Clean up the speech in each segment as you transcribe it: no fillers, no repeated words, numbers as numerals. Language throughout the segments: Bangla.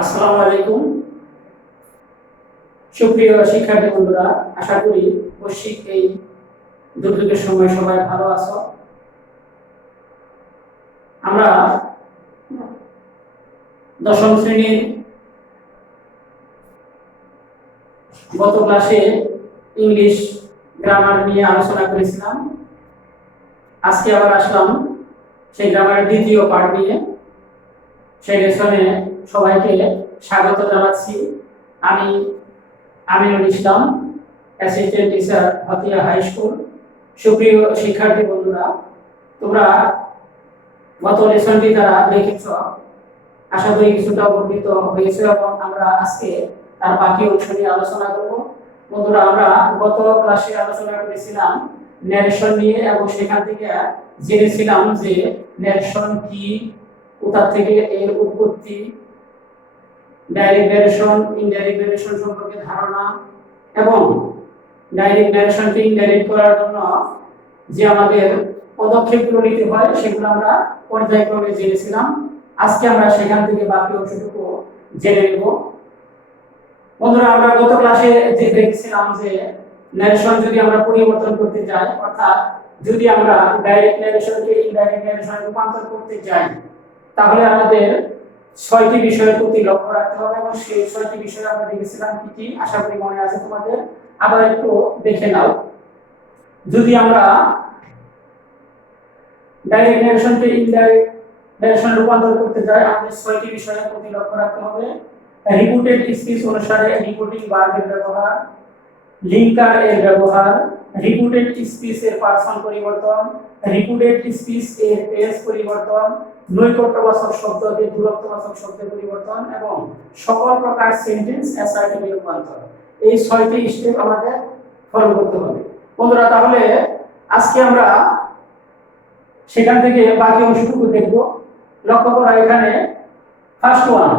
আসসালামু আলাইকুম সুপ্রিয় শিক্ষার্থী বন্ধুরা, আশা করি বৈশ্বিক এই দুর্যোগের সময় সবাই ভালো আছো। আমরা দশম শ্রেণীর গত ক্লাসে ইংলিশ গ্রামার নিয়ে আলোচনা করেছিলাম। আজকে আবার আসলাম সেই গ্রামারের দ্বিতীয় পার্ট নিয়ে। সেই লেসনে সবাইকে স্বাগত জানাচ্ছি। আমি Aminul Islam, assistant teacher Hatiya high school. সুপ্রিয় শিক্ষার্থী বন্ধুরা, তোমরা গত লেসনটি দ্বারা দেখেছ, আশা করি কিছুটা উপকৃত হয়েছে এবং আমরা আজকে তার বাকি অংশ নিয়ে আলোচনা করব। বন্ধুরা, আমরা গত ক্লাসে আলোচনা করেছিলাম ন্যারেশন নিয়ে এবং সেখান থেকে জেনেছিলাম যে ন্যারেশন কি, কোথা থেকে এর উৎপত্তি, ডাইরেক্ট ন্যারেশন, ইনডাইরেক্ট ন্যারেশন সম্পর্কে ধারণা এবং ডাইরেক্ট ন্যারেশনকে ইনডাইরেক্ট করার জন্য যে আমাদের পদক্ষেপগুলো নিতে হয় সেগুলো আমরা পর্যায়ক্রমে জেনেছিলাম। আজকে আমরা সেখান থেকে বাকি অংশটুকু জেনে নেব। বন্ধুরা, আমরা গত ক্লাসে যে দেখছিলাম যে ন্যারেশন যদি আমরা পরিবর্তন করতে যাই, অর্থাৎ যদি আমরা ডাইরেক্ট ন্যারেশনকে ইনডাইরেক্ট ন্যারেশনে রূপান্তর করতে যাই, তাহলে আমাদের 6টি বিষয়ের প্রতি লক্ষ্য রাখতে হবে এবং সেই 6টি বিষয় আমরা দেখেছিলাম কি কি। আশা করি মনে আছে তোমাদের, আবার একটু দেখে নাও। যদি আমরা ডাইরেক্ট ন্যারেশনকে ইনডাইরেক্ট ন্যারেশন রূপান্তর করতে যাই, আমাদের 6টি বিষয়ের প্রতি লক্ষ্য রাখতে হবে। রিপিটেড স্পিচ অনুসারে রিপিটিং ভার্বের ব্যবহার, লিঙ্কার এর ব্যবহার, রিপিটেড স্পিচ এর পার্সন পরিবর্তন, রিপিটেড স্পিচ এর টেন্স পরিবর্তন, নৈকট্যবাচক শব্দকে দূরত্ববাচক শব্দে পরিবর্তন এবং সকল প্রকার সেন্টেন্স অ্যাসার্টিভে রূপান্তর। এই 6টি স্টেপ আমাদের ফলো করতে হবে। বন্ধুরা, তাহলে আজকে আমরা সেখান থেকে বাকি অংশটুকু দেখব। লক্ষ্য করা, এখানে ফার্স্ট ওয়ান,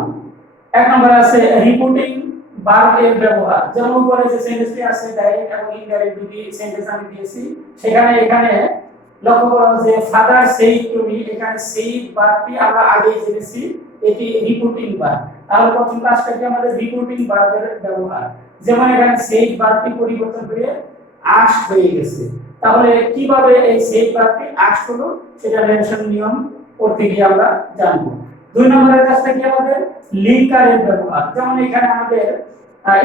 1 নম্বরে আছে রিপিটিং ভার্ব এর ব্যবহার। যেমন উপরে যে সেন্টেন্সটি আছে ডাইরেক্ট এবং ইনডাইরেক্ট দুটি সেন্টেন্স আমি দিয়েছি, সেখানে এখানে লক্ষ্য করো যে ফাদার সেইড টু মি, এখানে সেইড ভার্বটি আমরা আগেই জেনেছি, এটি রিপিটিং ভার্ব। তাহলে প্রথম কাজটা কি, আমাদের রিপিটিং ভার্বের ব্যবহার। যেমন এখানে সেইড ভার্বটি পরিবর্তন করে আস্ক হয়ে গেছে। তাহলে কিভাবে এই সেইড ভার্বটি আস্ক হলো সেটা ন্যারেশন নিয়ম পড়তে গিয়ে আমরা জানবো। 2 নম্বরের কাজটা কি, আমাদের লিঙ্কার এর ব্যবহার। যেমন এখানে আমাদের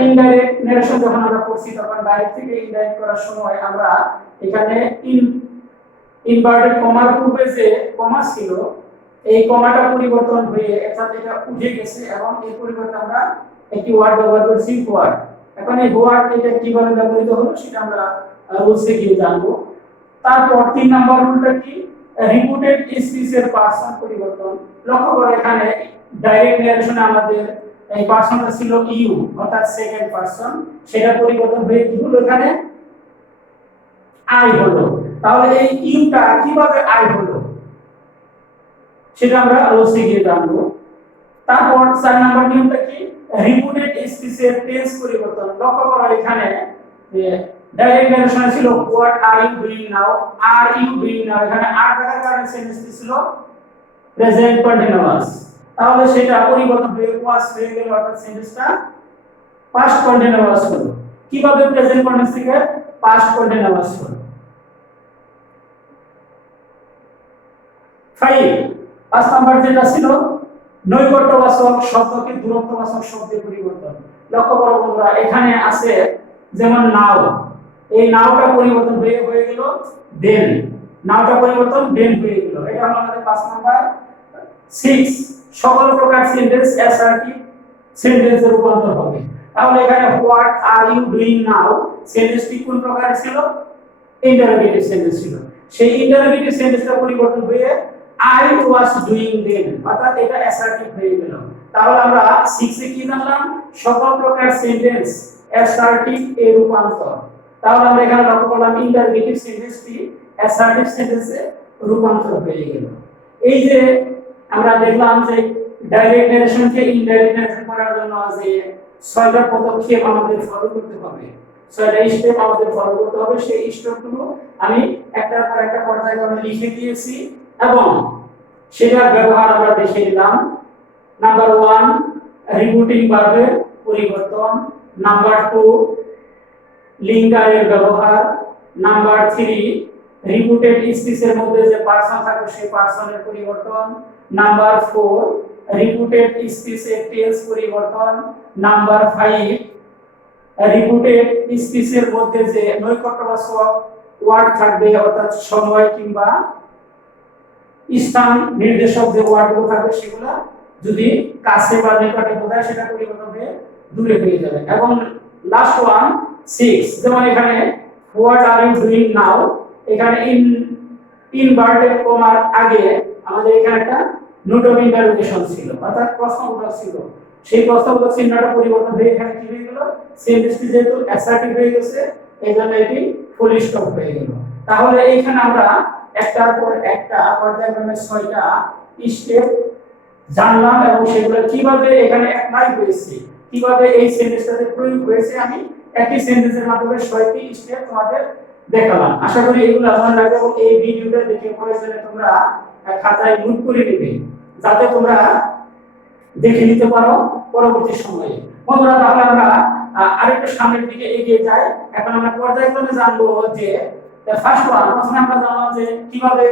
ইনডাইরেক্ট ন্যারেশন যখন আমরা পড়ছি, তখন ডাইরেক্ট থেকে ইনডাইরেক্ট করার সময় আমরা এখানে ইনভার্টেড কমার পূর্বে যে কমা ছিল, এই কমাটা পরিবর্তন হয়ে অর্থাৎ এটা উঠে গেছে এবং এর পরিবর্তে আমরা একটি ওয়ার্ড ব্যবহার করছি, ওয়ার্ড। এখন এই ওয়ার্ড এটা কিভাবে ব্যবহৃত হলো সেটা আমরা রুলসে গিয়ে জানবো। তারপর 3 নম্বর রুলটা কি, রিপিটেড স্পিচ এর পার্সন পরিবর্তন। লক্ষ্য করে এখানে ডাইরেক্ট ন্যারেশনে আমাদের এই পার্সনটা ছিল ইউ, অর্থাৎ সেকেন্ড পার্সন, সেটা পরিবর্তন হয়ে কি হলো, এখানে আই হলো। তাহলে এই ইউটা কিভাবে আই হলো সেটা আমরা রুলসে গিয়ে জানবো। তারপর 4 নম্বর নিয়মটা কি, রিপিটেড স্পিচ এর টেন্স পরিবর্তন। লক্ষ্য করো এখানে যে ডাইরেক্ট ন্যারেশন ছিল what are you doing now, are you doing now, এখানে আর থাকার কারণে সেন্টেন্সটি ছিল প্রেজেন্ট কন্টিনিউয়াস। তাহলে সেটা পরিবর্তন হয়ে ওয়াজ হয়ে গেল, অর্থাৎ সেন্টেন্সটা পাস্ট কন্টিনিউয়াস হলো। কিভাবে প্রেজেন্ট কন্টিনিউয়াস থেকে পাস্ট কন্টিনিউয়াস হলো। 5 নাম্বার যেটা ছিল নৈকট্যবাচক শব্দকে দূরত্ববাচক শব্দে পরিবর্তন। লক্ষ্য করো বন্ধুরা, এখানে আছে যেমন নাও, এই নাওটা পরিবর্তন হয়ে গেল দেন, নাওটা পরিবর্তন দেন হয়ে গেল। এটা হলো আমাদের 5 নাম্বার। 6, সকল প্রকার সেন্টেন্স অ্যাসার্টিভ সেন্টেন্সে রূপান্তর হবে। তাহলে এখানে what are you doing now সেন্টেন্সটি কোন প্রকারের ছিল, ইন্টারোগেটিভ সেন্টেন্স ছিল। সেই ইন্টারোগেটিভ সেন্টেন্সটা পরিবর্তন হয়ে আই ওয়াজ ডুইং দেন, অর্থাৎ এটা অ্যাসার্টিভ হয়ে গেল। তাহলে আমরা 6 এ কি জানলাম, সকল প্রকার সেন্টেন্স অ্যাসার্টিভ এর রূপান্তর। তাহলে আমরা এখানে লক্ষ্য করলাম ইন্টারোগেটিভ সেন্টেন্সটি অ্যাসার্টিভ সেন্টেন্সে রূপান্তর হয়ে গেল। এই যে আমরা দেখলাম যে ডাইরেক্ট ন্যারেশনকে ইনডাইরেক্ট ন্যারেশন করার জন্য যে 6টা পদক্ষেপ আমাদের ফলো করতে হবে, 6টা স্টেপ আমাদের ফলো করতে হবে। সেই স্টেপগুলো আমি একটার পর একটা পর্যায়ক্রমে লিখে দিয়েছি এবং সেটার ব্যবহার আমরা দেখে নিলাম। নাম্বার 1, রিপিটিং ভার্বের পরিবর্তন। নাম্বার 2 লিঙ্কারের ব্যবহার। নাম্বার 3 রিপিটেড স্পিচের মধ্যে যে পার্সন থাকে সেই পার্সনের পরিবর্তন। নাম্বার 4 রিপিটেড স্পিচে টেন্স পরিবর্তন। নাম্বার 5 রিপিটেড স্পিচের মধ্যে যে নৈকট্যবাচক ওয়ার্ড থাকবে অর্থাৎ সময় কিংবা স্থান নির্দেশক যে ওয়ার্ডগুলো থাকবে সেগুলো যদি কাছে বা নিকটে বোঝায় সেটা পরিবর্তন হয়ে দূরে হয়ে যাবে। এবং লাস্ট ওয়ান 6, যেমন এখানে what are you doing now, এখানে ইনভার্টেড কমার আগে আমাদের এখানে একটা নোট অফ ইন্টারোগেশন ছিল অর্থাৎ প্রশ্নবোধক ছিল। সেই প্রশ্নবোধক চিহ্নটা পরিবর্তন হয়ে এখানে কি হয়ে গেল, সেন্টেন্সটি যেহেতু অ্যাসার্টিভ হয়ে গেছে এইজন্য এটি ফুল স্টপ হয়ে গেল। তাহলে এইখানে আমরা একটার পর একটা পর্যায়ক্রমে 6টা স্টেপ জানলাম এবং সেগুলো কিভাবে এখানে অ্যাপ্লাই হয়েছে, কিভাবে এই সেন্টেন্সটাতে প্রয়োগ হয়েছে আমি একই সেন্টেন্সের মাধ্যমে 6টি স্টেপ তোমাদের দেখালাম। আশা করি এগুলো মনে রাখবে এবং এই ভিডিওটা দেখে প্রয়োজনে তোমরা খাতায় নোট করে নেবে যাতে তোমরা দেখে নিতে পারো পরবর্তী সময়ে। বন্ধুরা তাহলে আমরা আরেকটু সামনের দিকে এগিয়ে যাই। এখন আমরা পর্যায়ক্রমে জানবো যে ফার্স্ট ওয়ান, প্রথমে আমরা জানলাম যে কিভাবে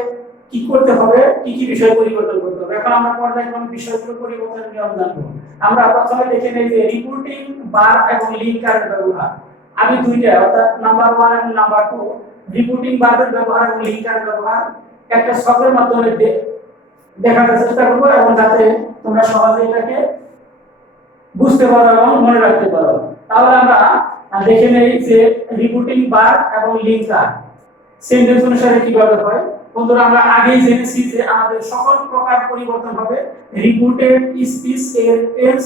কি করতে হবে, কি কি বিষয় পরিবর্তন করতে হবে। এখন আমরা পর্যায়ক্রমে বিষয়গুলো পরিবর্তনের নিয়ম জানবো। আমরা প্রথমে দেখে নেই যে রিপিটিং ভার্ব এবং লিঙ্কারের ব্যবহার। আমি দুইটা অর্থাৎ নাম্বার 1 এবং নাম্বার 2 রিপিটিং ভার্বের ব্যবহার এবং লিঙ্কারের ব্যবহার একটা ছকের মাধ্যমে দেখাতে চেষ্টা করব এবং যাতে তোমরা সহজে এটাকে বুঝতে পারো এবং মনে রাখতে পারো। তাহলে আমরা দেখে নেই যে রিপিটিং ভার্ব এবং লিঙ্কার সেন্টেন্স অনুসারে কিভাবে হয়। বন্ধুরা আমরা আগেই জেনেছি যে আমাদের সকল প্রকার পরিবর্তন হবে রিপিটেড স্পিচ এর টেন্স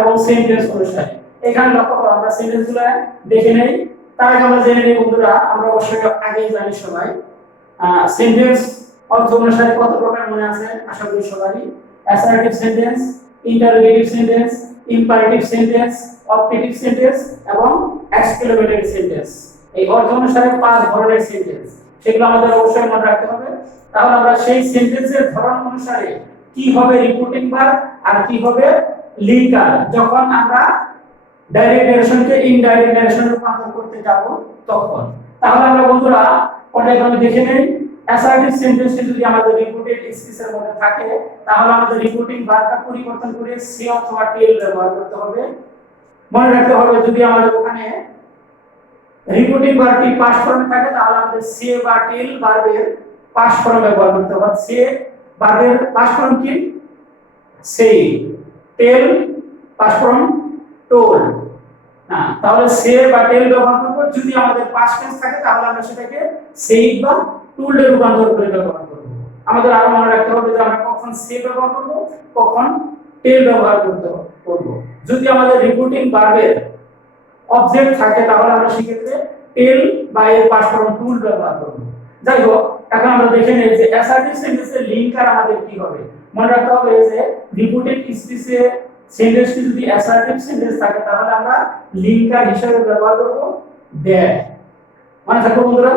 এবং সেন্টেন্স অনুসারে। এখানে লক্ষ্য করো, আমরা সেন্টেন্সগুলো দেখে নেই। তার আগে আমরা জেনে নেই বন্ধুরা, আমরা অবশ্যই আগেই জানি সবাই সেন্টেন্স অর্থ অনুসারে কত প্রকার মনে আছে আশা করি সবারই। Assertive sentence, interrogative sentence, imperative sentence, objective sentence এবং এক্সক্লেমেটরি সেন্টেন্স। এই অর্থ অনুসারে 5 ধরনের সেন্টেন্স, সেগুলো আমাদের অবশ্যই মনে রাখতে হবে। তাহলে আমরা সেই সেন্টেন্সের ধরন অনুসারে কি হবে রিপিটিং ভার্ব আর কি হবে লিঙ্কার যখন আমরা ডাইরেক্ট নারেশনকে ইনডাইরেক্ট নারেশনে রূপান্তর করতে যাব তখন। তাহলে আমরা বন্ধুরা পর্যায়ক্রমে দেখে নেই। অ্যাসার্টিভ সেন্টেন্সটি যদি আমাদের রিপিটেড স্পিচের মধ্যে থাকে তাহলে আমাদের রিপিটিং ভার্বটা পরিবর্তন করে সে অথবা টেল ব্যবহার করতে হবে। মনে রাখতে হবে যদি আমাদের ওখানে রিপিটিং ভার্বটি পাস্ট ফর্মে থাকে তাহলে আমাদের সে বা টেল ভার্বের পাস্ট ফর্ম ব্যবহার করতে হবে। সে ভার্বের পাস্ট ফর্ম কি, সেই। টেল পাস্ট ফর্ম টোল। তাহলে সে বা টেল ব্যবহার করব। যদি আমাদের পাস্ট টেন্স থাকে তাহলে আমরা সেটাকে সেই বা টুল এ রূপান্তর করে ব্যবহার করব। আমাদের আরো মনে রাখতে হবে যে আমরা কখন সে ব্যবহার করব, কখন টেল ব্যবহার করব। যদি আমাদের রিপিটিং ভার্বের অবজেক্ট থাকে তাহলে আমরা সেক্ষেত্রে টেল বা এর পাস্ট ফর্ম টুল ব্যবহার করব। যাই হোক, এখন আমরা দেখে নেই যে অ্যাসার্টিভ সেন্টেন্সের লিঙ্কার আমাদের কি হবে। মনে রাখতে হবে যে রিপিটেড স্পিচে সেন্টেন্সটি যদি অ্যাসার্টিভ সেন্টেন্স থাকে তাহলে আমরা লিঙ্কার হিসেবে ব্যবহার করব দ্যাট। মনে থাকবে বন্ধুরা,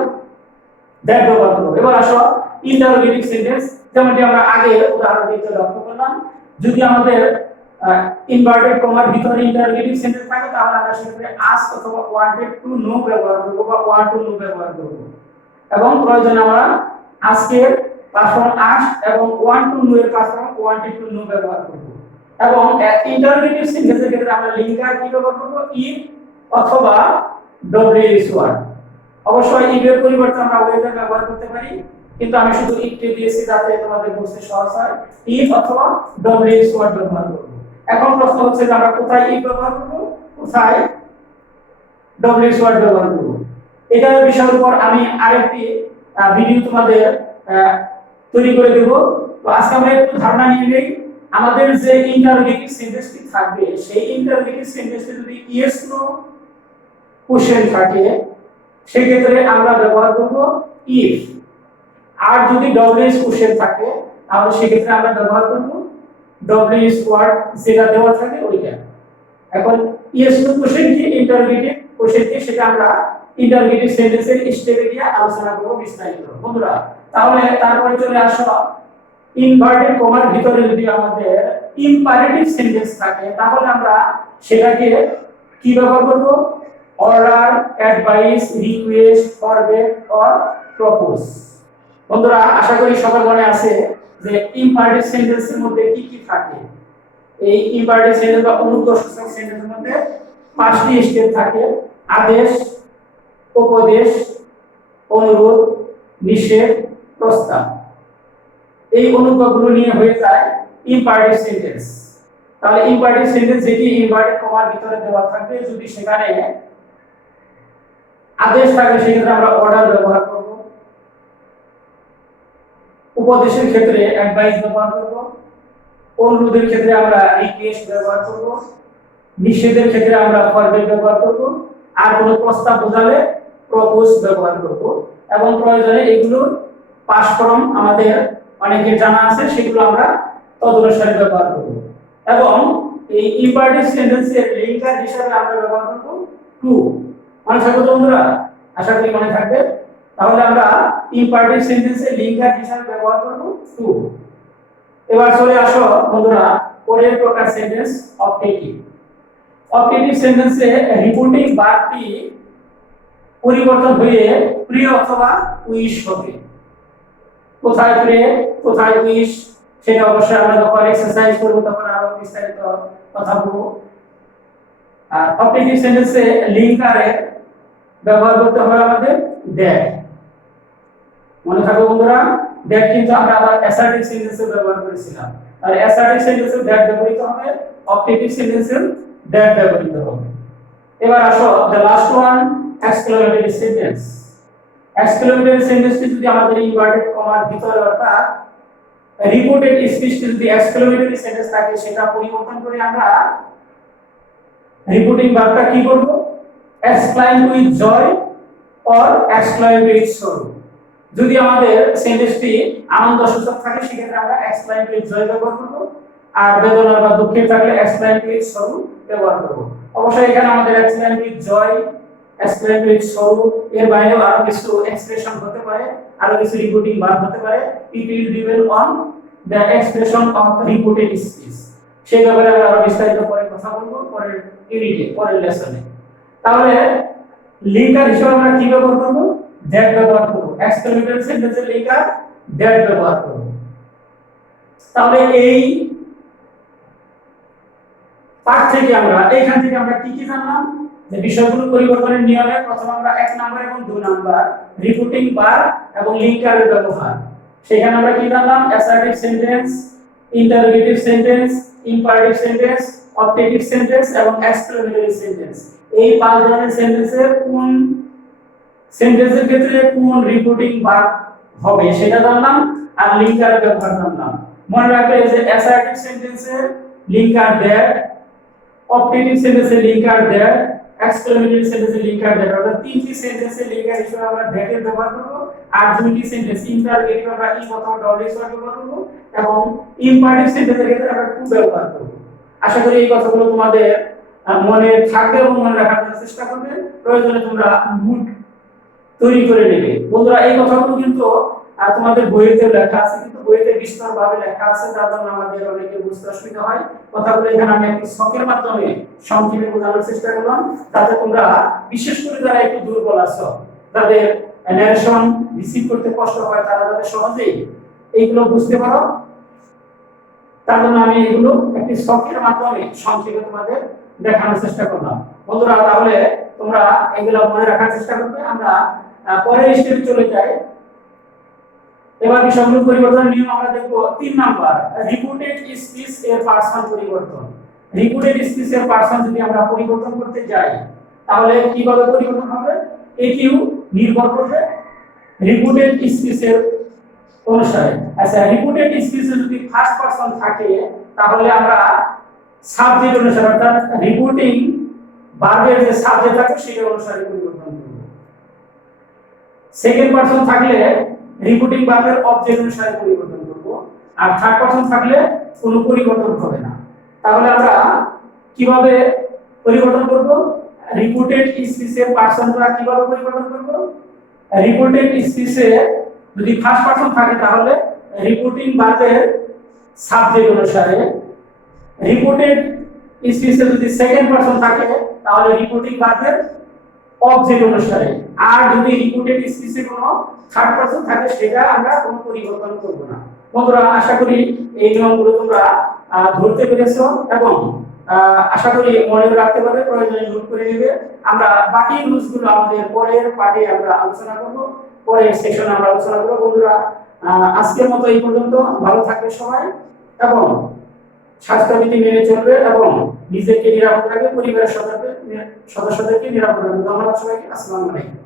দ্যাট ব্যবহার করব। এবার আসো ইন্টারোগেটিভ সেন্টেন্স, যেমনটি আমরা আগে উদাহরণ দিতে লক্ষ্য করলাম। যদি আমাদের ইনভার্টেড কমার ভিতরে ইন্টারোগেটিভ সেন্টেন্স থাকে তাহলে আমরা সেক্ষেত্রে আস্ক অথবা ওয়ান্টেড টু নো ব্যবহার করব বা ওয়ান্ট টু নো ব্যবহার করব। এবং প্রয়োজনে আমরা আস্কের পাস্ট ফর্ম আস্ক এবং ওয়ান্ট টু নো এর past form wanted to know ব্যবহার করব। এবং ইন্টারোগেটিভ সেন্টেন্সের ক্ষেত্রে আমরা লিঙ্কার কি ব্যবহার করব, ইফ অথবা ডব্লিউএস ওয়ার্ড। অবশ্যই ইফ এর পরিবর্তে আমরা ওয়েদার ব্যবহার করতে পারি, কিন্তু আমি শুধু ইফ দিয়েছি যাতে তোমাদের বুঝতে সহজ হয়। ইফ অথবা ডব্লিউএস ওয়ার্ড ব্যবহার করব। এখন প্রশ্ন হচ্ছে যে আমরা কোথায় ইফ ব্যবহার করব, কোথায় ডব্লিউএস ওয়ার্ড ব্যবহার করব। এটার বিষয়ের উপর আমি আরেকটি ভিডিও তোমাদের তৈরি করে দেব। তো আজকে আমরা একটু ধারণা নিয়ে নেই আমাদের যে ইন্টারোগেটিভ সেন্টেন্সটি থাকবে সেই ইন্টারোগেটিভ সেন্টেন্সটি যদি ইয়েস নো কোশ্চেন থাকে সেই ক্ষেত্রে আমরা ব্যবহার করব ইফ। আর যদি ডব্লিউএস কোশ্চেন থাকে তাহলে সেই ক্ষেত্রে আমরা ব্যবহার করব ডব্লিউএস ওয়ার্ড যেটা দেওয়া থাকে ওইটা। এখন ইয়েস নো কোশ্চেন কি, ইন্টারোগেটিভ কোশ্চেন কি, সেটা আমরা ইন্টারোগেটিভ সেন্টেন্সের স্টেপে গিয়ে আলোচনা করব বিস্তারিত বন্ধুরা। তাহলে তারপরে চলে আসো ইনভার্টেড কমার ভিতরে যদি আমাদের ইম্পারেটিভ সেন্টেন্স থাকে তাহলে আমরা সেটাকে কি ব্যবহার করব? Order, advice, request, ফরবেট or propose. বন্ধুরা আশা করি সবার মনে আছে যে ইম্পারেটিভ সেন্টেন্সের মধ্যে কি কি থাকে। এই ইম্পারেটিভ সেন্টেন্স বা অনুপ্রশ্নসূচক সেন্টেন্সের মধ্যে পাঁচটি স্টেপ থাকে: আদেশ, উপদেশ, অনুরোধ, নিষেধ, প্রস্তাব। এই অনুক্রমগুলো নিয়ে হয়ে যায় ইম্পারেটিভ সেন্টেন্স। তাহলে ইম্পারেটিভ সেন্টেন্স যেটি ইনভার্টেড কমার ভিতরে দেওয়া থাকবে, যদি সেখানে আদেশ থাকে সেক্ষেত্রে আমরা অর্ডার ব্যবহার করব, উপদেশের ক্ষেত্রে অ্যাডভাইস ব্যবহার করব, অনুরোধের ক্ষেত্রে আমরা রিকোয়েস্ট ব্যবহার করব, নিষেধের ক্ষেত্রে আমরা ফরবিড ব্যবহার করব, আর কোনো প্রস্তাব বোঝালে প্রপোজ ব্যবহার করব। এবং প্রয়োজনে এগুলোর পাস ফর্ম আমাদের অনেকের জানা আছে, সেগুলো আমরা তদনুসারে ব্যবহার করব। এবং এই ইম্পারেটিভ সেন্টেন্সের লিঙ্কার হিসাবে আমরা ব্যবহার করব টু। মনে থাকবে তো বন্ধুরা? আশা করি মনে থাকবে। তাহলে আমরা ইম্পারেটিভ সেন্টেন্সের লিঙ্কার হিসাবে ব্যবহার করব টু। এবার চলে আসো বন্ধুরা পরের প্রকার সেন্টেন্স অবজেক্টিভ। অবজেক্টিভ সেন্টেন্সে রিপোর্টিং ভার্বটি পরিবর্তন হয়ে প্রে অথবা উইশ হবে। কোথায় প্রে, কোথায় উইশ, সেটা অবশ্যই আমরা যখন এক্সারসাইজ করব তখন আরো বিস্তারিত কথা বলবো। আর অবজেক্টিভ সেন্টেন্সে লিঙ্কারে ব্যবহার করতে হবে আমাদের দ্যাট। মনে থাকবে বন্ধুরা, দ্যাট কিন্তু আমরা আবার অ্যাসার্টিভ সেন্টেন্সে ব্যবহার করেছিলাম। আর অ্যাসার্টিভ সেন্টেন্সে দ্যাট ব্যবহৃত হবে, অবজেক্টিভ সেন্টেন্সে দ্যাট ব্যবহৃত হবে। এবার আসো the last one, exclamatory sentence. Exclamatory সেন্টেন্সটি যদি আমাদের ইনভার্টেড কমার ভিতরে অর্থাৎ রিপোর্টেড স্পিচটি যদি এক্সক্লেমেটরি সেন্টেন্স থাকে, সেটা পরিবর্তন করে আমরা রিপোর্টিং ভার্বটা কি করব? Exclaim with joy or exclaim with sorrow. যদি আমাদের সেন্টেন্সটি আনন্দসূচক থাকে সেক্ষেত্রে আমরা এক্সক্লাইম উইথ জয় ব্যবহার করব, আর বেদনা বা দুঃখের থাকলে এক্সক্লাইম উইথ সরো ব্যবহার করব। অবশ্যই এখানে আমাদের এক্সক্লাইম উইথ জয়, এক্সক্লাইম উইথ সরো এর বাইরেও আরো কিছু এক্সপ্রেশন হতে পারে, আরো কিছু রিপোর্টিং ভার্ব হতে পারে। It will depend on the expression of reported speech. সেই ব্যাপারে আমরা আরো বিস্তারিত পরে কথা বলবো পরের ইউনিটে, পরের লেসনে। তাহলে লিঙ্কার হিসেবে আমরা কি ব্যবহার করব? দ্যাট ব্যবহার করব। এক্সক্লেমেটরি সেন্টেন্সের লিঙ্কার দ্যাট ব্যবহার করব। তাহলে এই পার্ট থেকে আমরা এইখান থেকে আমরা কি কি জানলাম? যে বিষয়গুলো পরিবর্তনের নিয়মে প্রথম আমরা 1 নাম্বার এবং 2 নাম্বার রিপোর্টিং ভার্ব এবং লিঙ্কারের ব্যবহার। সেখানে আমরা কি জানলাম? Assertive sentence, interrogative sentence, imperative sentence, objective sentence এবং এক্সক্লেমেটরি সেন্টেন্স। এই 5 ধরনের সেন্টেন্সের কোন সেন্টেন্সের ক্ষেত্রে কোন রিপোর্টিং ভার্ব হবে সেটা জানলাম, আর লিঙ্কারের ব্যবহার জানলাম। মনে রাখবে যে অ্যাসার্টিভ সেন্টেন্সের লিঙ্কার দ্যাট, অবজেক্টিভ সেন্টেন্সের লিঙ্কার দ্যাট, এক্সক্লেমেটরি সেন্টেন্সের লিঙ্কার দ্যাট। অর্থাৎ তিনটি সেন্টেন্সের লিঙ্কার হিসেবে আমরা দ্যাট এর ব্যবহার করব, আর দুইটি সেন্টেন্স ইন্টারোগেটিভ আমরা ইফ অথবা ডব্লিউ এর ব্যবহার করব, এবং ইম্পারেটিভ সেন্টেন্সের ক্ষেত্রে আমরা টু ব্যবহার করব। আশা করি এই কথাগুলো তোমাদের মনে থাকবে এবং মনে রাখার চেষ্টা করবে। প্রয়োজনে তোমরা নোট তৈরি করে নেবে। বন্ধুরা এই কথাগুলো কিন্তু তোমাদের বইতে লেখা আছে, কিন্তু বইতে বিস্তারভাবে লেখা আছে, যার জন্য আমাদের অনেকে বুঝতে অসুবিধা হয়। কথাগুলো এখানে আমি একটি ছকের মাধ্যমে সংক্ষেপে বোঝানোর চেষ্টা করলাম, যাতে তোমরা বিশেষ করে যারা একটু দুর্বল আছো, যাদের ন্যারেশন রিসিভ করতে কষ্ট হয়, তারা যাতে সহজেই এইগুলো বুঝতে পারো, তার জন্য আমি এগুলো একটি ছকের মাধ্যমে সংক্ষেপে তোমাদের দেখানোর চেষ্টা করলাম। বন্ধুরা তাহলে তোমরা এগুলো মনে রাখার চেষ্টা করবে। আমরা পরের স্টেপে চলে যাই। এবার বিষয়গুলো পরিবর্তনের নিয়ম আমরা দেখব। 3 নাম্বার, রিপোর্টেড স্পিচ এর পার্সন পরিবর্তন। রিপোর্টেড স্পিচ এর পার্সন যদি আমরা পরিবর্তন করতে যাই তাহলে কিভাবে পরিবর্তন হবে? এটিও নির্ভর করবে রিপোর্টেড স্পিচের অনুসারে। আচ্ছা, রিপোর্টেড স্পিচে যদি ফার্স্ট পারসন থাকে তাহলে আমরা সাবজেক্ট অনুসারে অর্থাৎ রিপোর্টিং ভার্বের যে সাবজেক্ট থাকে সেই অনুসারে পরিবর্তন করব। সেকেন্ড পারসন থাকলে রিপোর্টিং ভার্বের অবজেক্ট অনুসারে পরিবর্তন করব, আর থার্ড পারসন থাকলে কোনো পরিবর্তন হবে না। তাহলে আমরা কিভাবে পরিবর্তন করব? রিপোর্টেড স্পিচের পারসনটা কিভাবে পরিবর্তন করব? রিপোর্টেড স্পিচে যদি ফার্স্ট পারসন থাকে তাহলে রিপোর্টিং ভার্বের সাবজেক্ট অনুসারে, রিপোর্টেড স্পিচে যদি সেকেন্ড পারসন থাকে তাহলে রিপোর্টিং ভার্বের অবজেক্ট অনুসারে, আর যদি রিপোর্টেড স্পিচে কোনো থার্ড পারসন থাকে সেটা আমরা কোনো পরিবর্তন করব না। বন্ধুরা, আশা করি এই নিয়মগুলো তোমরা ধরতে পেরেছো এবং আশা করি মনে রাখতে পারবে, প্রয়োজনে নোট করে নেবে। আমরা বাকি রুলসগুলো আমাদের পরের পার্টে আমরা আলোচনা করব, পরের সেকশনে আমরা আলোচনা করব। বন্ধুরা, আজকের মতো এই পর্যন্ত। ভালো থাকবে সবাই এবং স্বাস্থ্যবিধি মেনে চলবে এবং নিজেকে নিরাপদ রাখবে, পরিবারের সদস্যদেরকে নিরাপদ রাখবে। ধন্যবাদ সবাইকে। আসসালামু আলাইকুম।